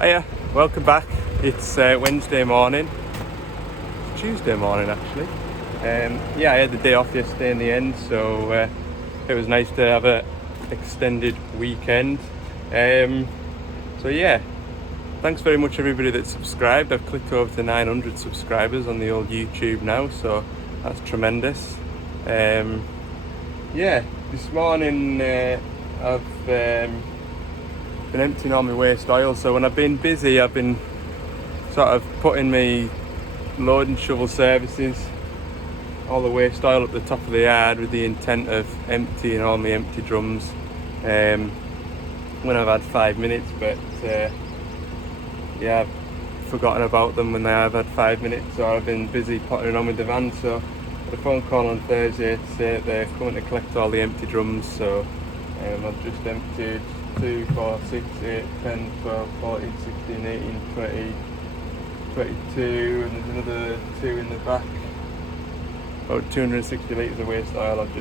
Hiya, welcome back. It's Wednesday morning, Tuesday morning actually. I had the day off yesterday in the end, so it was nice to have a extended weekend. Thanks very much everybody that subscribed. I've clicked over to 900 subscribers on the old YouTube now, so that's tremendous. This morning I've been emptying all my waste oil, so when I've been busy I've been sort of putting my load and shovel services, all the waste oil up the top of the yard with the intent of emptying all my empty drums when I've had 5 minutes, but I've forgotten about them when I've had 5 minutes, or I've been busy pottering on with the van. So I had a phone call on Thursday to say they're coming to collect all the empty drums, so I've just emptied 2, 4, 6, 8, 10, 12, 14, 16, 18, 20, 22, and there's another 2 in the back. About 260 litres of waste oil I've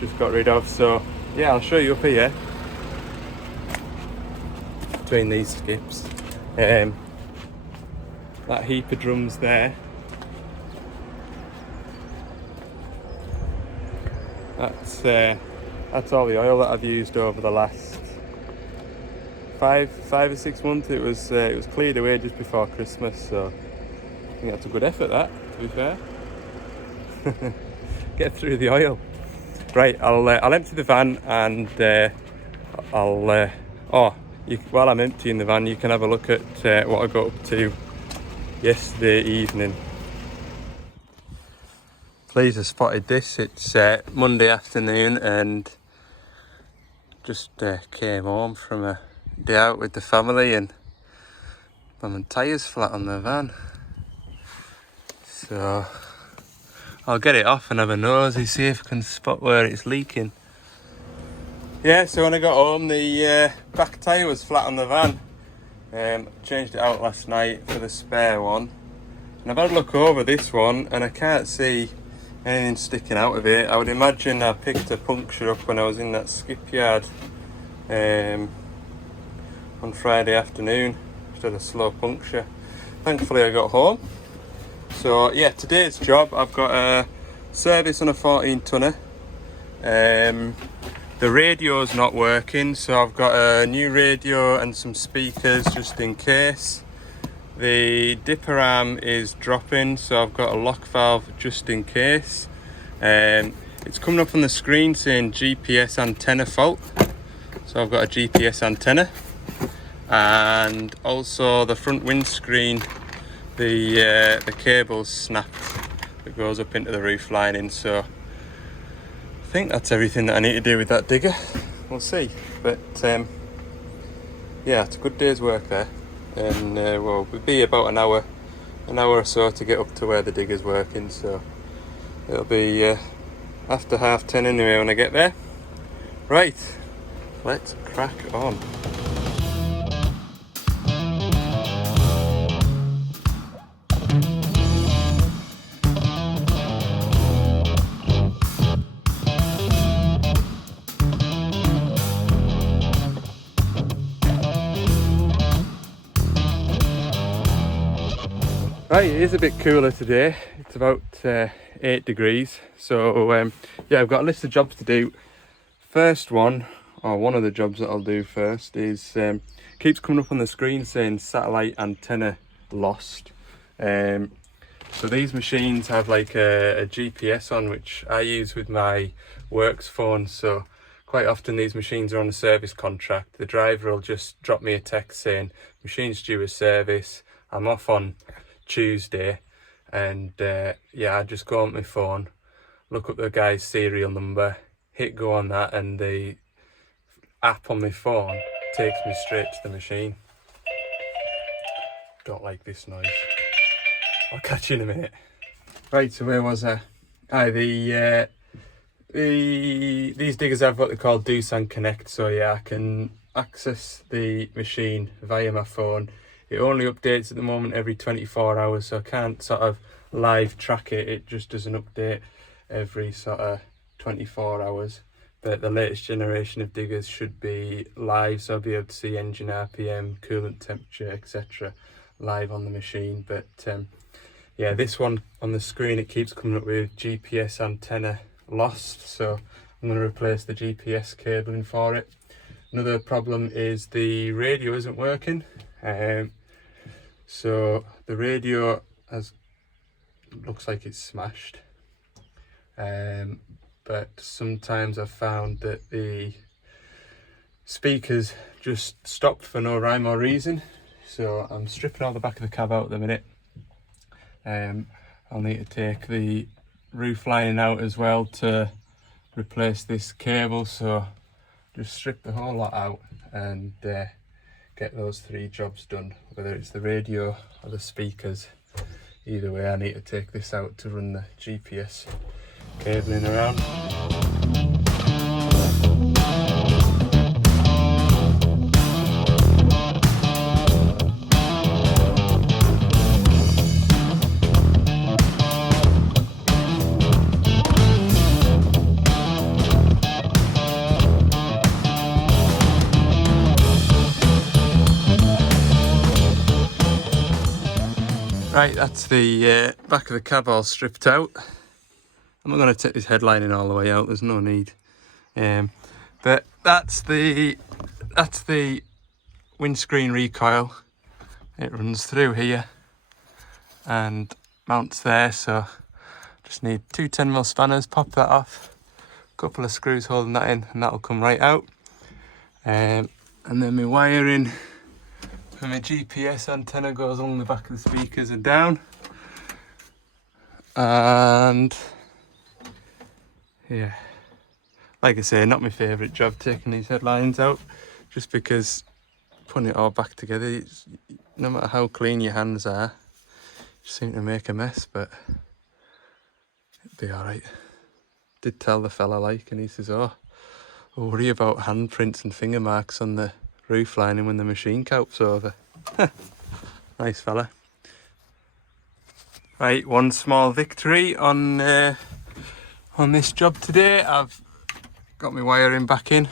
just got rid of. So yeah, I'll show you up here between these skips. That heap of drums there, that's all the oil that I've used over the last five or 6 months. It was cleared away just before Christmas, so I think that's a good effort, that, to be fair. Get through the oil. Right, I'll empty the van, and while I'm emptying the van, you can have a look at what I got up to yesterday evening. Please have spotted this. It's Monday afternoon, and just came home from a day out with the family, and my tyre's flat on the van. So I'll get it off and have a nosy, see if I can spot where it's leaking. Yeah, so when I got home, the back tyre was flat on the van. Changed it out last night for the spare one. And I've had a look over this one, and I can't see anything sticking out of it. I would imagine I picked a puncture up when I was in that skip yard on Friday afternoon. Just had a slow puncture. Thankfully I got home. So yeah, today's job, I've got a service on a 14 tonner. The radio's not working, so I've got a new radio and some speakers just in case. The dipper arm is dropping, so I've got a lock valve just in case. It's coming up on the screen saying GPS antenna fault, so I've got a GPS antenna. And also the front windscreen, the cable's snapped that goes up into the roof lining, so I think that's everything that I need to do with that digger. We'll see, but it's a good day's work there, and it'll be about an hour or so to get up to where the digger's working, so it'll be after 10:30 anyway when I get there. Right, let's crack on. Right, it is a bit cooler today. It's about 8 degrees. So I've got a list of jobs to do. First one, or one of the jobs that I'll do first, is keeps coming up on the screen saying satellite antenna lost. So these machines have like a GPS on, which I use with my works phone. So quite often these machines are on a service contract. The driver will just drop me a text saying machine's due a service, I'm off on Tuesday, and I just go on my phone, look up the guy's serial number, hit go on that, and the app on my phone takes me straight to the machine. Don't like this noise. I'll catch you in a minute. Right, so where was I? These diggers have what they call Doosan Connect, so I can access the machine via my phone. It only updates at the moment every 24 hours, so I can't sort of live track it. It just does an update every sort of 24 hours. but the latest generation of diggers should be live, so I'll be able to see engine RPM, coolant temperature, etc. live on the machine. But yeah, this one on the screen, it keeps coming up with GPS antenna lost, so I'm going to replace the GPS cabling for it. Another problem is the radio isn't working. So the radio looks like it's smashed. But sometimes I've found that the speakers just stopped for no rhyme or reason. So I'm stripping all the back of the cab out at the minute. I'll need to take the roof lining out as well to replace this cable, so just strip the whole lot out and get those 3 jobs done, whether it's the radio or the speakers. Either way, I need to take this out to run the GPS cabling around. Right, that's the back of the cab all stripped out. I'm not going to take this headlining all the way out, there's no need. But that's the windscreen recoil. It runs through here and mounts there, so just need 2 10mm spanners, pop that off, a couple of screws holding that in, and that'll come right out. And then my wiring for my GPS antenna goes along the back of the speakers and down. And yeah, like I say, not my favourite job taking these headlines out, just because putting it all back together, no matter how clean your hands are, you seem to make a mess, but it'd be alright. Did tell the fella and he says, oh, I'll worry about handprints and finger marks on the roof lining when the machine cowps over. Nice fella. Right, one small victory on this job today. I've got my wiring back in,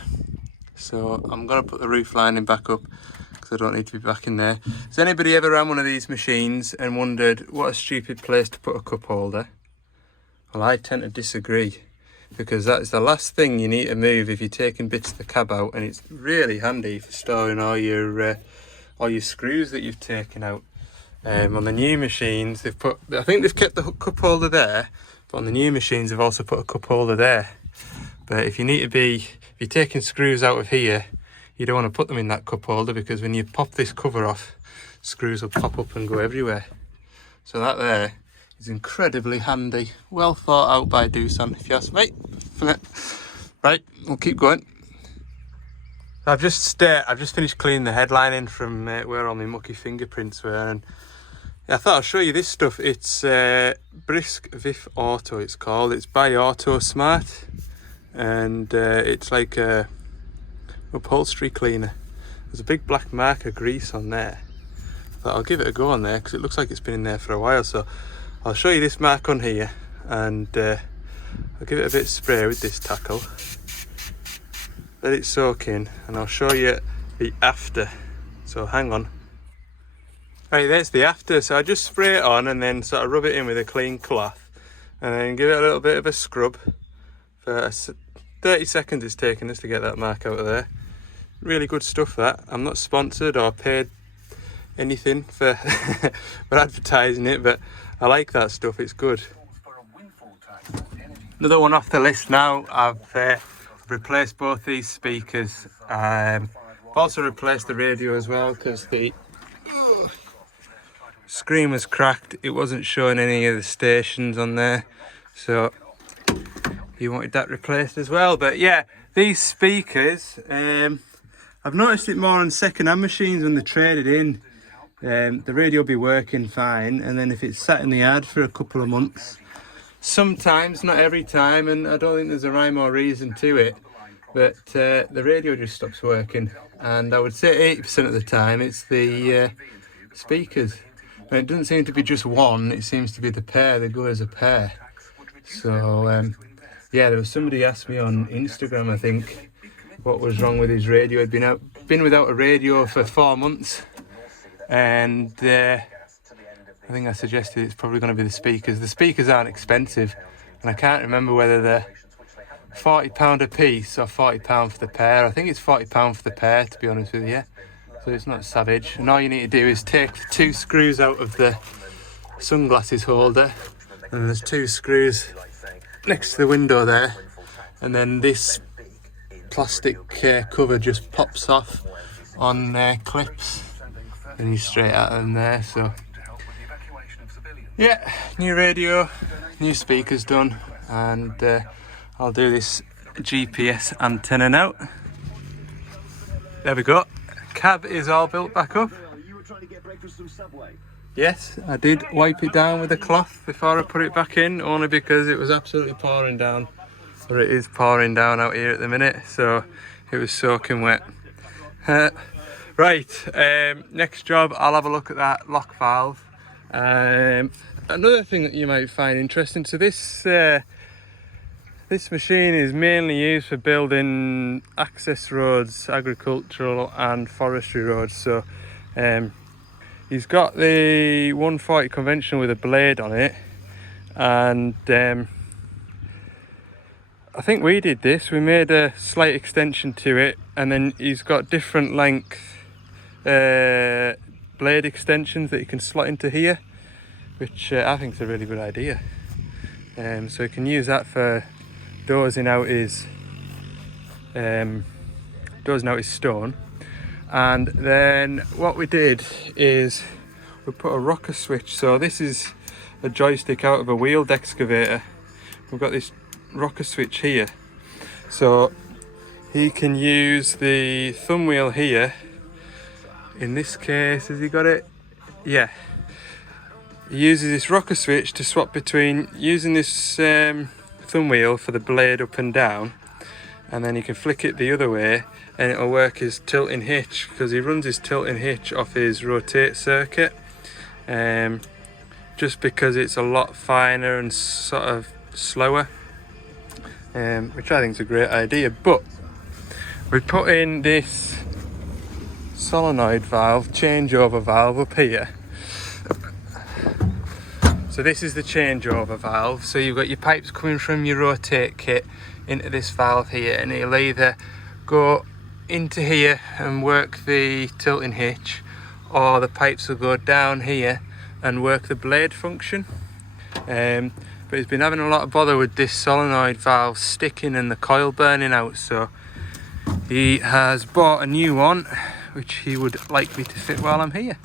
so I'm going to put the roof lining back up because I don't need to be back in there. Has anybody ever ran one of these machines and wondered what a stupid place to put a cup holder? Well, I tend to disagree, because that is the last thing you need to move if you're taking bits of the cab out, and it's really handy for storing all your screws that you've taken out. On the new machines, I think they've kept the cup holder there, but on the new machines they've also put a cup holder there. But if you're taking screws out of here, you don't want to put them in that cup holder, because when you pop this cover off, screws will pop up and go everywhere. So that there is incredibly handy. Well thought out by Doosan, if you ask me. Right, we'll keep going. I've just finished cleaning the headlining from where all my mucky fingerprints were, and I thought I'd show you this stuff. It's Brisk Vif Auto, it's called. It's by Auto Smart, and it's like a upholstery cleaner. There's a big black mark of grease on there. I thought I'll give it a go on there because it looks like it's been in there for a while. So I'll show you this mark on here, and I'll give it a bit of spray with this tackle. Let it soak in, and I'll show you the after. So hang on. Right, there's the after. So I just spray it on and then sort of rub it in with a clean cloth, and then give it a little bit of a scrub. For 30 seconds it's taken us to get that mark out of there. Really good stuff that. I'm not sponsored or paid anything for for advertising it, but I like that stuff, it's good. Another one off the list now. I've replaced both these speakers. I've also replaced the radio as well, because the screen was cracked. It wasn't showing any of the stations on there, so he wanted that replaced as well. But yeah, these speakers, I've noticed it more on second-hand machines when they're traded in. The radio will be working fine, and then if it's sat in the yard for a couple of months, sometimes, not every time, and I don't think there's a rhyme or reason to it, but the radio just stops working, and I would say 80% of the time it's the speakers. And it doesn't seem to be just one, it seems to be the pair. They go as a pair. So Yeah, there was somebody asked me on Instagram, I think, what was wrong with his radio. He'd been without a radio for 4 months, and I think I suggested it's probably going to be the speakers. The speakers aren't expensive, and I can't remember whether they're £40 a piece or £40 for the pair. I think it's £40 for the pair, to be honest with you. So it's not savage. And all you need to do is take the 2 screws out of the sunglasses holder, and there's 2 screws next to the window there, and then this plastic cover just pops off on clips, and you're straight at them there. So yeah, new radio, new speakers done, and I'll do this GPS antenna now. There we go. Cab is all built back up. Yes, I did wipe it down with a cloth before I put it back in, only because it was absolutely pouring down, or it is pouring down out here at the minute, so it was soaking wet. Right, next job, I'll have a look at that lock valve. Another thing that you might find interesting, so this machine is mainly used for building access roads, agricultural and forestry roads. So he's got the 140 conventional with a blade on it, and I think we did this. We made a slight extension to it, and then he's got different length blade extensions that you can slot into here, which I think is a really good idea. So you can use that for dozing out his stone. And then what we did is we put a rocker switch. So this is a joystick out of a wheeled excavator. We've got this rocker switch here, so he can use the thumb wheel here. In this case, has he got it? Yeah. He uses this rocker switch to swap between using this thumb wheel for the blade up and down, and then you can flick it the other way and it'll work his tilting hitch, because he runs his tilting hitch off his rotate circuit, just because it's a lot finer and sort of slower, which I think is a great idea. But we put in this solenoid valve, changeover valve up here. So this is the changeover valve. So you've got your pipes coming from your rotate kit into this valve here, and it'll either go into here and work the tilting hitch, or the pipes will go down here and work the blade function. But he's been having a lot of bother with this solenoid valve sticking and the coil burning out, so he has bought a new one, which he would like me to fit while I'm here.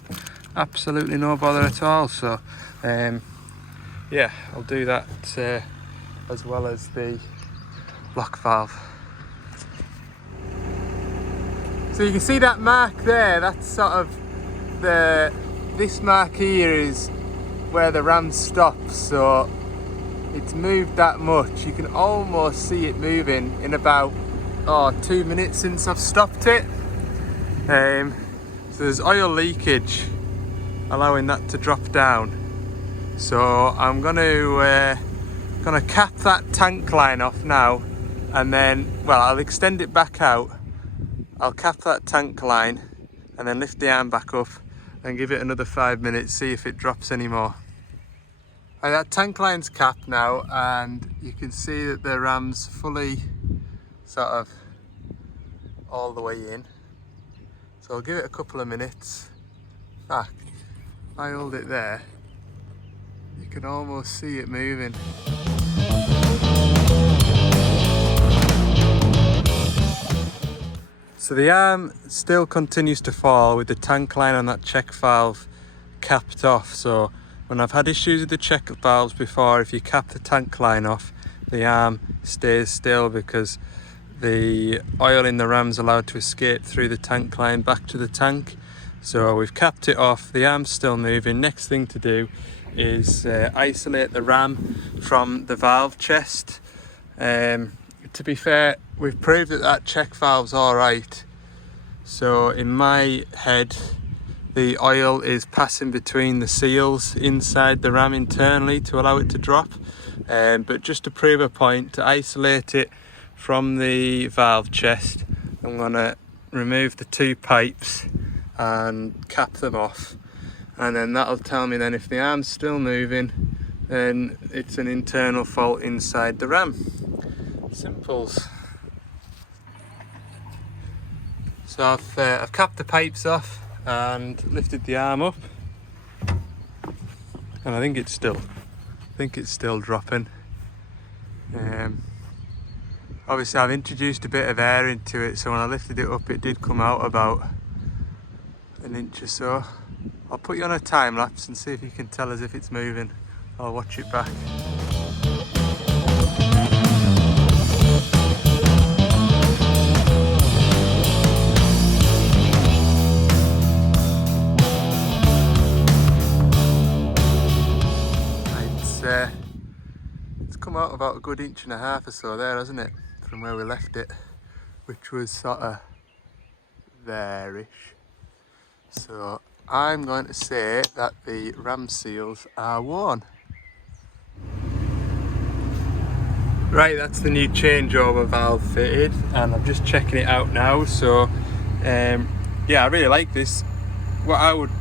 Absolutely no bother at all. So yeah, I'll do that as well as the lock valve. So you can see that mark there, that's sort of this mark here is where the ram stops, so it's moved that much. You can almost see it moving in about 2 minutes since I've stopped it. So there's oil leakage allowing that to drop down. So I'm gonna cap that tank line off now, and then, well, I'll extend it back out. I'll cap that tank line and then lift the arm back up and give it another 5 minutes, see if it drops any more. Right, that tank line's capped now, and you can see that the ram's fully sort of all the way in. So I'll give it a couple of minutes. In fact, if I hold it there, you can almost see it moving. So the arm still continues to fall with the tank line on that check valve capped off. So when I've had issues with the check valves before, if you cap the tank line off, the arm stays still because the oil in the ram's allowed to escape through the tank line back to the tank. So we've capped it off, the arm's still moving. Next thing to do is isolate the ram from the valve chest. To be fair, we've proved that check valve's alright. So in my head, the oil is passing between the seals inside the ram internally to allow it to drop. but just to prove a point, to isolate it from the valve chest, I'm going to remove the 2 pipes and cap them off, and then that'll tell me then if the arm's still moving, then it's an internal fault inside the ram. Simples. So I've capped the pipes off and lifted the arm up, and I think it's still dropping. Obviously I've introduced a bit of air into it, so when I lifted it up it did come out about an inch or so. I'll put you on a time lapse and see if you can tell us if it's moving. I'll watch it back. It's come out about a good 1.5 inches or so there, hasn't it, from where we left it, which was sort of there-ish. So I'm going to say that the ram seals are worn. Right, that's the new changeover valve fitted, and I'm just checking it out now. So yeah, I really like this. What I would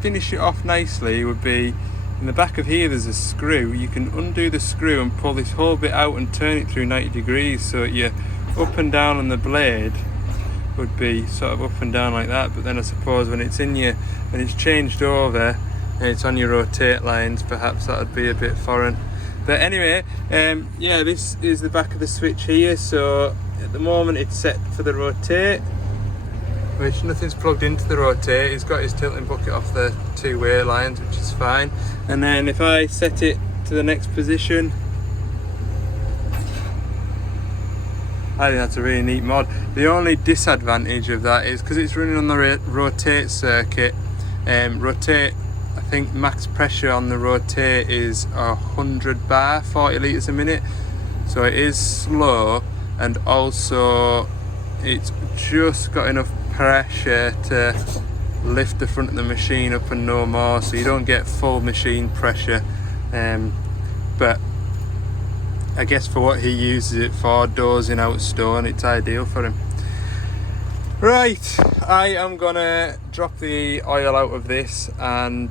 finish it off nicely would be, in the back of here there's a screw. You can undo the screw and pull this whole bit out and turn it through 90 degrees, so you're up and down on the blade would be sort of up and down like that. But then I suppose when it's changed over and it's on your rotate lines, perhaps that would be a bit foreign. But anyway, yeah, this is the back of the switch here. So at the moment it's set for the rotate, which nothing's plugged into the rotate. He's got his tilting bucket off the 2-way lines, which is fine. And then if I set it to the next position, I think that's a really neat mod. The only disadvantage of that is because it's running on the rotate circuit. Rotate, I think max pressure on the rotate is 100 bar, 40 litres a minute. So it is slow, and also it's just got enough pressure to lift the front of the machine up and no more, so you don't get full machine pressure. But I guess for what he uses it for, dozing out stone, it's ideal for him. Right, I am gonna drop the oil out of this and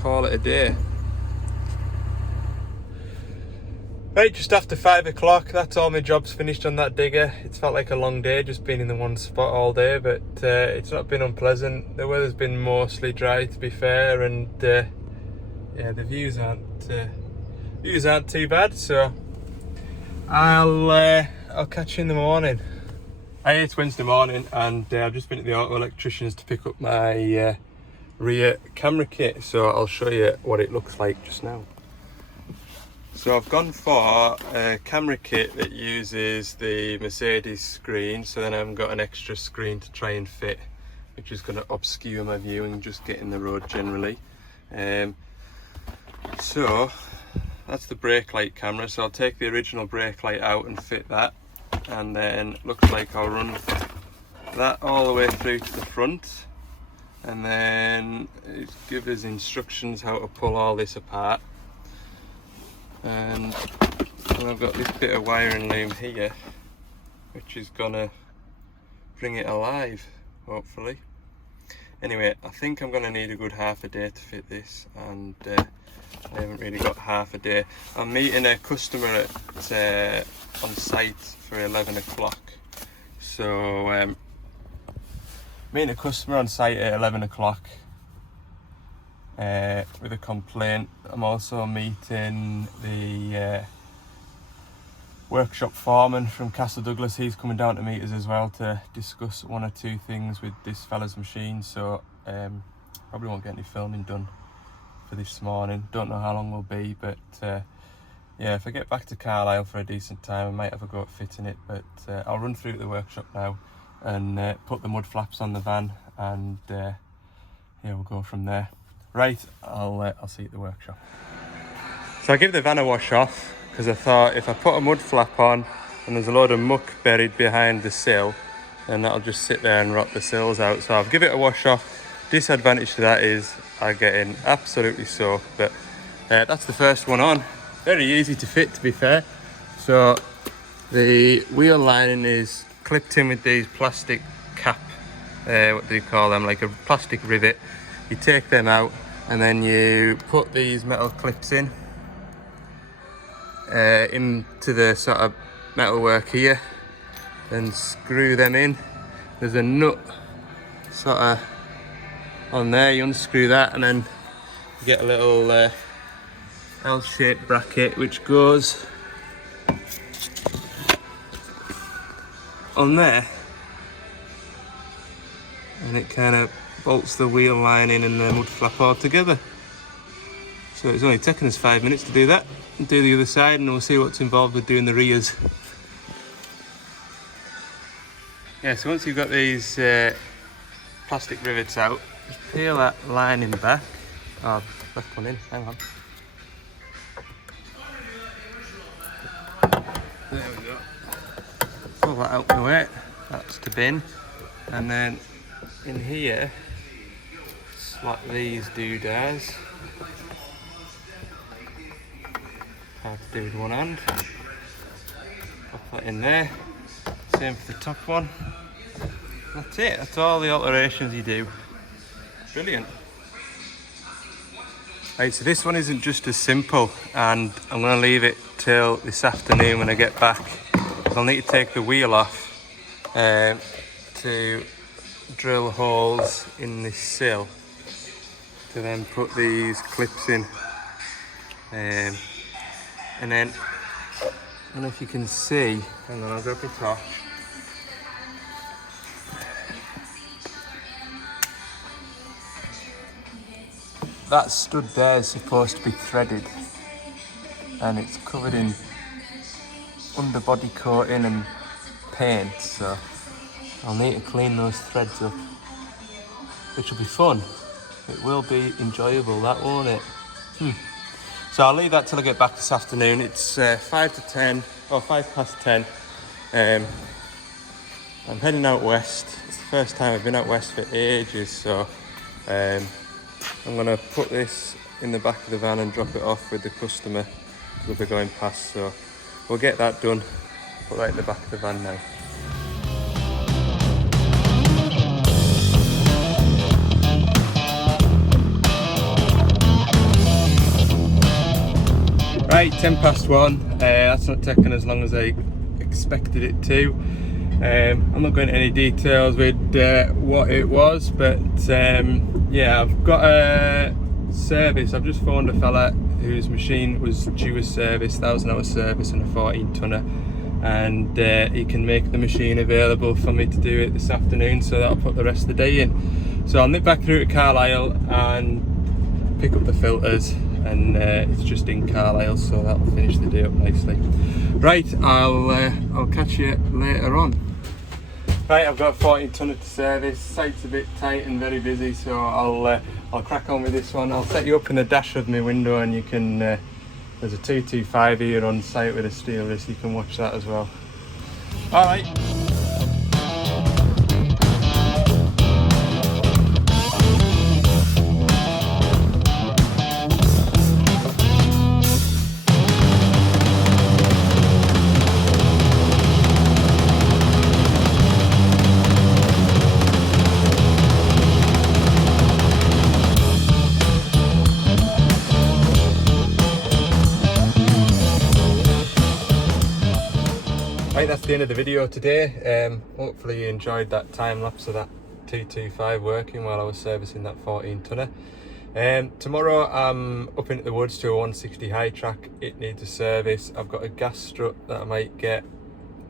call it a day. Right, just after 5 o'clock, that's all my jobs finished on that digger. It's felt like a long day just being in the one spot all day, but it's not been unpleasant. The weather's been mostly dry, to be fair, and yeah, the views aren't too bad. So I'll catch you in the morning. It's Wednesday morning, and I've just been at the auto electrician's to pick up my rear camera kit, so I'll show you what it looks like just now. So I've gone for a camera kit that uses the Mercedes screen, so then I've got an extra screen to try and fit, which is going to obscure my view and just get in the road generally. So that's the brake light camera, so I'll take the original brake light out and fit that, and then looks like I'll run that all the way through to the front, and then it gives us instructions how to pull all this apart. And I've got this bit of wiring loom here, which is gonna bring it alive, hopefully. Anyway, I think I'm gonna need a good half a day to fit this, and I haven't really got half a day. I'm meeting a customer at on site for 11 o'clock. So meeting a customer on site at 11 o'clock. With a complaint. I'm also meeting the workshop foreman from Castle Douglas. He's coming down to meet us as well to discuss 1 or 2 things with this fella's machine, so probably won't get any filming done for this morning. Don't know how long we'll be, but yeah, if I get back to Carlisle for a decent time I might have a go at fitting it, but I'll run through to the workshop now and put the mud flaps on the van, and yeah, we'll go from there. Right, I'll see you at the workshop. So I give the van a wash off, because I thought if I put a mud flap on and there's a load of muck buried behind the sill, then that'll just sit there and rot the sills out. So I'll give it a wash off. Disadvantage to that is I get in absolutely soaked, but that's the first one on. very easy to fit, to be fair. So the wheel lining is clipped in with these plastic cap, what do you call them, like a plastic rivet. You take them out and then you put these metal clips in into the sort of metal work here, then screw them in. There's a nut sort of on there, you unscrew that and then you get a little L-shaped bracket which goes on there, and it kind of bolts the wheel lining and the mud flap all together. So it's only taken us 5 minutes to do that. And do the other side and we'll see what's involved with doing the rears. Yeah, so once you've got these plastic rivets out, just peel that lining back. Oh, left one in, hang on. There we go. Pull that out the way, that's to bin. And then in here, slot these doodads. Hard to do with one hand. Pop that in there. Same for the top one. That's it, that's all the alterations you do. Brilliant. Right, so this one isn't just as simple, and I'm going to leave it till this afternoon when I get back. I'll need to take the wheel off to drill holes in this sill to then put these clips in. And then, I don't know if you can see, hang on, I'll drop it off. That stud there is supposed to be threaded, and it's covered in underbody coating and paint, so I'll need to clean those threads up, which will be fun. It will be enjoyable, that, won't it? So I'll leave that till I get back this afternoon. It's 5 past 10. I'm heading out west. It's the first time I've been out west for ages, so I'm going to put this in the back of the van and drop it off with the customer. We'll be going past, so we'll get that done. Put that in the back of the van now. Right, 10 past 1. That's not taken as long as I expected it to. I'm not going into any details with what it was, but yeah, I've got a service. I've just phoned a fella whose machine was due a service, 1,000-hour service on a 14-tonner, and he can make the machine available for me to do it this afternoon, so that'll put the rest of the day in. So I'll nip back through to Carlisle and pick up the filters, and it's just in Carlisle, so that'll finish the day up nicely. Right, I'll catch you later on. Right, I've got a 14-tonner to service. Site's a bit tight and very busy, so I'll crack on with this one. I'll set you up in the dash of my window, and you can. There's a 225 here on site with a steel wrist. You can watch that as well. All right. Right, that's the end of the video today. Hopefully you enjoyed that time lapse of that 225 working while I was servicing that 14-tonner. Tomorrow I'm up into the woods to a 160 high track. It needs a service. I've got a gas strut that I might get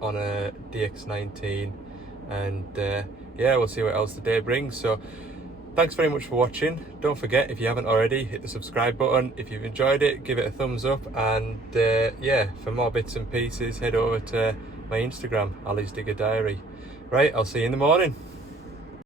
on a DX19, and yeah, we'll see what else the day brings. So thanks very much for watching. Don't forget, if you haven't already, hit the subscribe button. If you've enjoyed it, give it a thumbs up, and yeah, for more bits and pieces, head over to my Instagram, Ali's Digger Diary. Right, I'll see you in the morning.